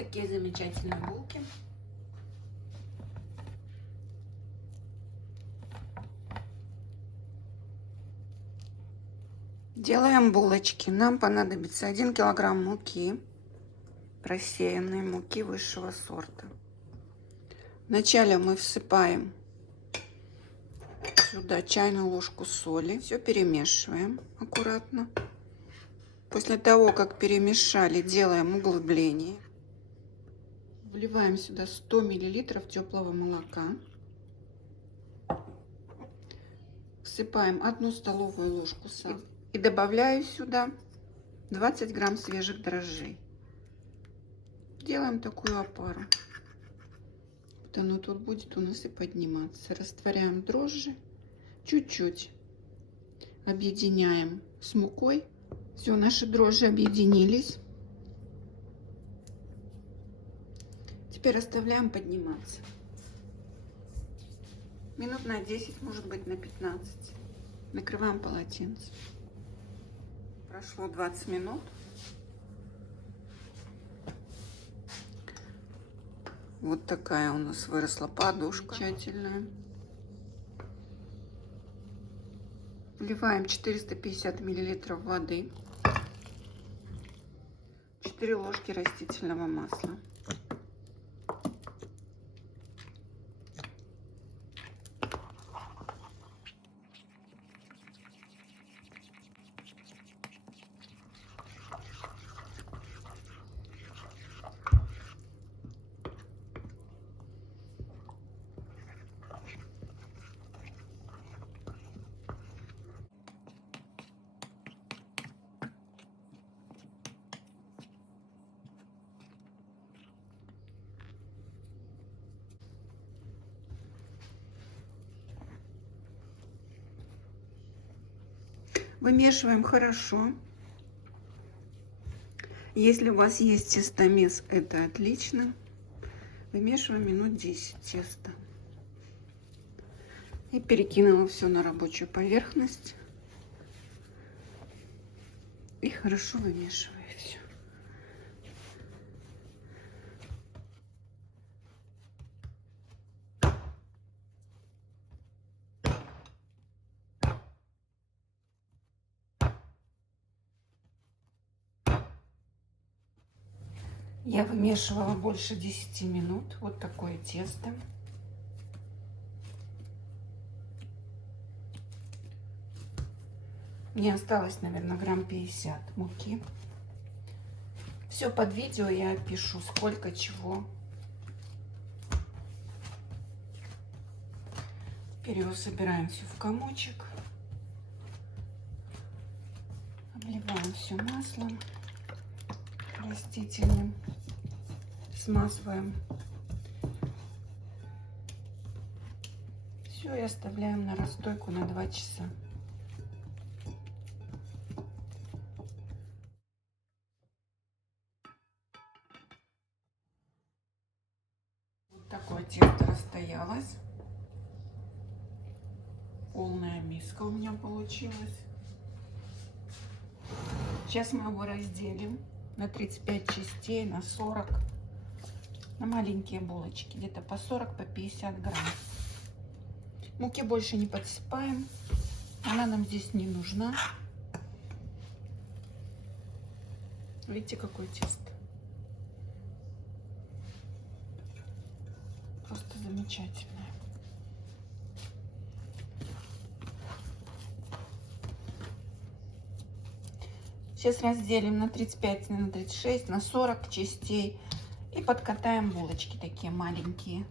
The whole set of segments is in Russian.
Такие замечательные булки. Делаем булочки. Нам понадобится 1 килограмм муки, просеянной муки высшего сорта. Вначале мы всыпаем сюда чайную ложку соли. Все перемешиваем аккуратно. После того, как перемешали, делаем углубление. Вливаем сюда 100 миллилитров теплого молока. Всыпаем 1 столовую ложку сахара. И добавляю сюда 20 грамм свежих дрожжей. Делаем такую опару. Вот оно тут будет у нас и подниматься. Растворяем дрожжи. Чуть-чуть объединяем с мукой. Все, наши дрожжи объединились. Теперь оставляем подниматься. Минут на 10, может быть на 15. Накрываем полотенцем. Прошло 20 минут. Вот такая у нас выросла подушка. Замечательная. Вливаем 450 миллилитров воды. 4 ложки растительного масла. Вымешиваем хорошо. Если у вас есть тестомес, это отлично. Вымешиваем минут 10 тесто. И перекинула все на рабочую поверхность. И хорошо вымешиваю все. Я вымешивала больше 10 минут. Вот такое тесто. Мне осталось, наверное, грамм 50 муки. Все под видео я пишу, сколько чего. Теперь его собираем все в комочек. Обливаем все маслом растительным. Смазываем. Все и оставляем на расстойку на 2 часа. Вот такое тесто расстоялось. Полная миска у меня получилась. Сейчас мы его разделим на 35 частей, на 40. На маленькие булочки, где-то по 40, по 50 грамм. Муки больше не подсыпаем. Она нам здесь не нужна. Видите, какое тесто. Просто замечательное. Сейчас разделим на 35, на 36, на 40 частей. И подкатаем булочки такие маленькие.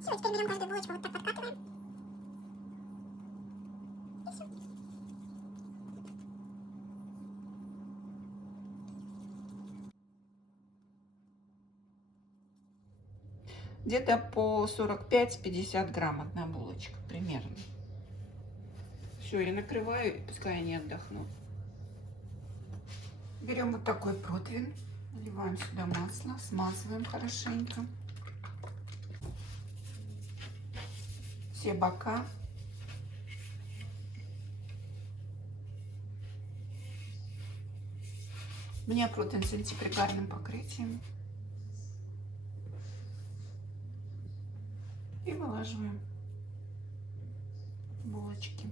Все, теперь берем каждую булочку, вот так подкатываем. И все. Где-то по 45-50 грамм одна булочка примерно. Все, я накрываю, и пускай они отдохнут. Берем вот такой противень, наливаем сюда масло, смазываем хорошенько. все бока. Мне противень с антипригарным покрытием. И вылаживаем булочки.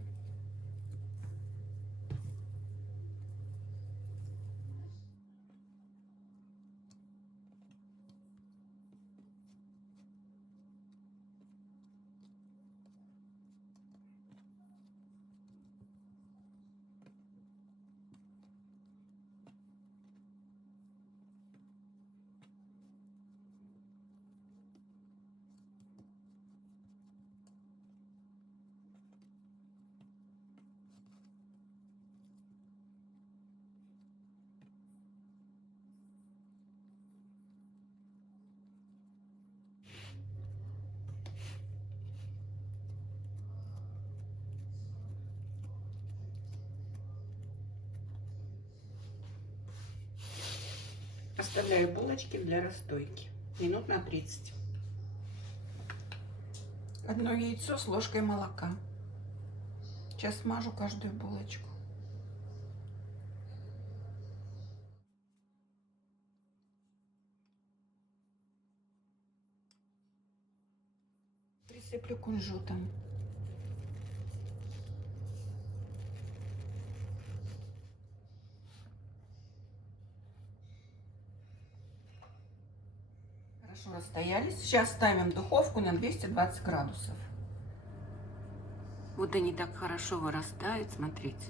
Оставляю булочки для расстойки. Минут на 30. Одно яйцо с ложкой молока. Сейчас смажу каждую булочку. Присыплю кунжутом. Хорошо расстоялись. Сейчас ставим духовку на 220 градусов. Вот они так хорошо вырастают, смотрите.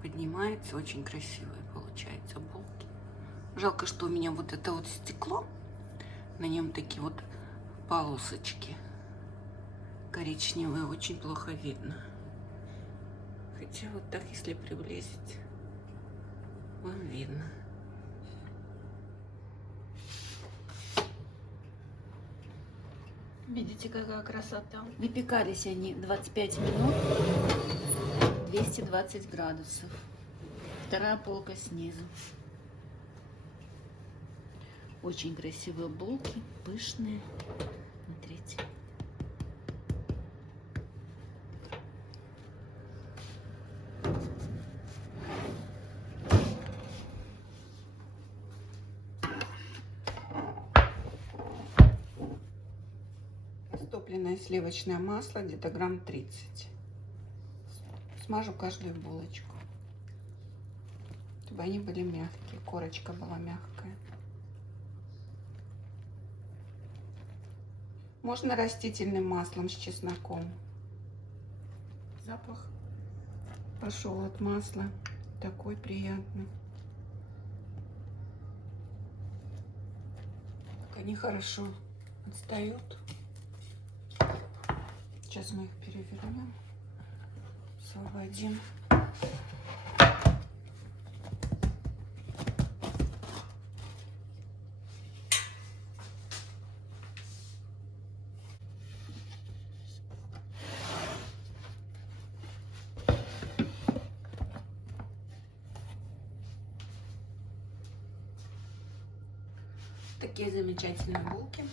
Поднимается, очень красивые получаются булки. Жалко, что у меня вот это вот стекло. На нем такие вот полосочки коричневые, очень плохо видно. Хотя вот так, если приблизить, вам видно. Видите, какая красота. Выпекались они 25 минут, 220 градусов. Вторая полка снизу. Очень красивые булки, пышные. Смотрите. Растопленное сливочное масло, где-то грамм 30. Смажу каждую булочку, чтобы они были мягкие, корочка была мягкая. Можно растительным маслом с чесноком. Запах пошел от масла, такой приятный. Как они хорошо отстают. Сейчас мы их перевернем, освободим. Такие замечательные булки.